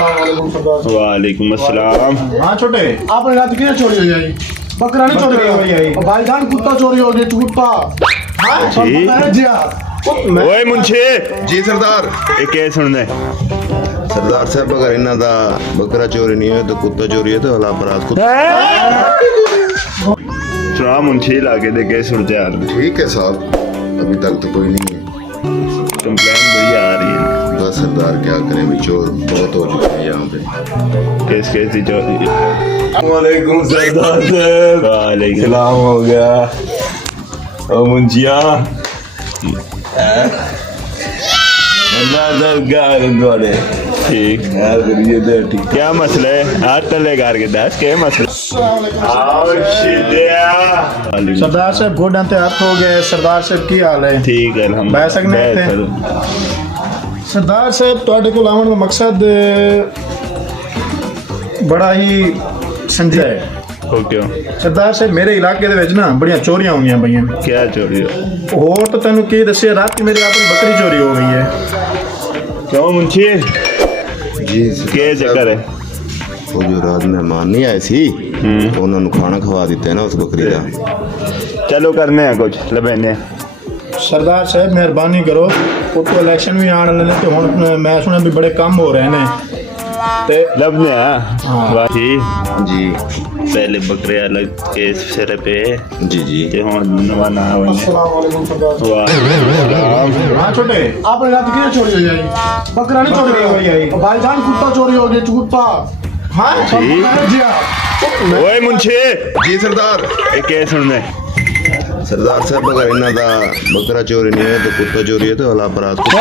वालेकुम अस्सलाम। हाँ छोटे आपने रात की चोरी हो जाएगी, बकरा नहीं चोरी हो गई भाईजान, कुत्ता चोरी हो गया, कुत्ता। ओए मुंशी जी सरदार। ये क्या सुनना है? सरदार साहब अगर इन्हों का बकरा चोरी नहीं है तो कुत्ता चोरी है तो हला अपराध कुत्ता। सुना मुंशी लाके दे के सुन यार। ठीक है साहब, अभी तक तो कोई नहीं है। कंप्लेन भैया आ रही है। बस सरदार क्या करें, भी चोर बहुत हो चुके हैं यहाँ पे। केस कैसी चोरी? वालेकुम सरदार साहब। वालेकुम सलाम हो गया। ओ मुंशिया ललाGar द्वारे ठीक ठीक। क्या मसला है? आज ललाGar के दस क्या मसला? सरदार साहब गोडा ते हाथ हो गए। सरदार साहब की हाल है? ठीक है हम बह सकने थे। सरदार साहब तुहाडे कोल आवन दा मकसद बड़ा ही संजीदा है। हो क्यों? सरदार साहब मेरे इलाके दे विच ना बड़ियां चोरियां होंदियां पईयां। क्या चोरी हो? होर तो तैनूं की दस्सिया, रात मेरी अपनी बकरी चोरी हो गई है। क्यों मुंशी जी क्या चक्कर है? वो जो रात मेहमान नहीं आए सी उन्होंने खाना खवा दिता है ना उस बकरी का। चलो करने हैं कुछ लबेने। सरदार साहब मेहरबानी करो, उत्तो इलेक्शन भी आने वाले ने ते हुण मैं सुनिया भी बड़े काम हो रहे ने ते लबने वाही जी पहले बकरे अलग केस सिर पे जी जी। ते हुण नवा ना होने। अस्सलाम वालेकुम सरदार साहब। वालेकुम हाँ छोटे आपने रात की चोरी हो जाएगी, बकरा नहीं चोरी हो गई भाईजान, कुत्ता चोरी हो गया, कुत्ता। हाँ जी हाँ। ओए मुंशी जी सरदार। ये क्या सुनना है? सरदार साहब अगर इन्हों का बकरा चोरी नहीं है तो कुत्ता चोरी है तो हला अपराध कुत्ता।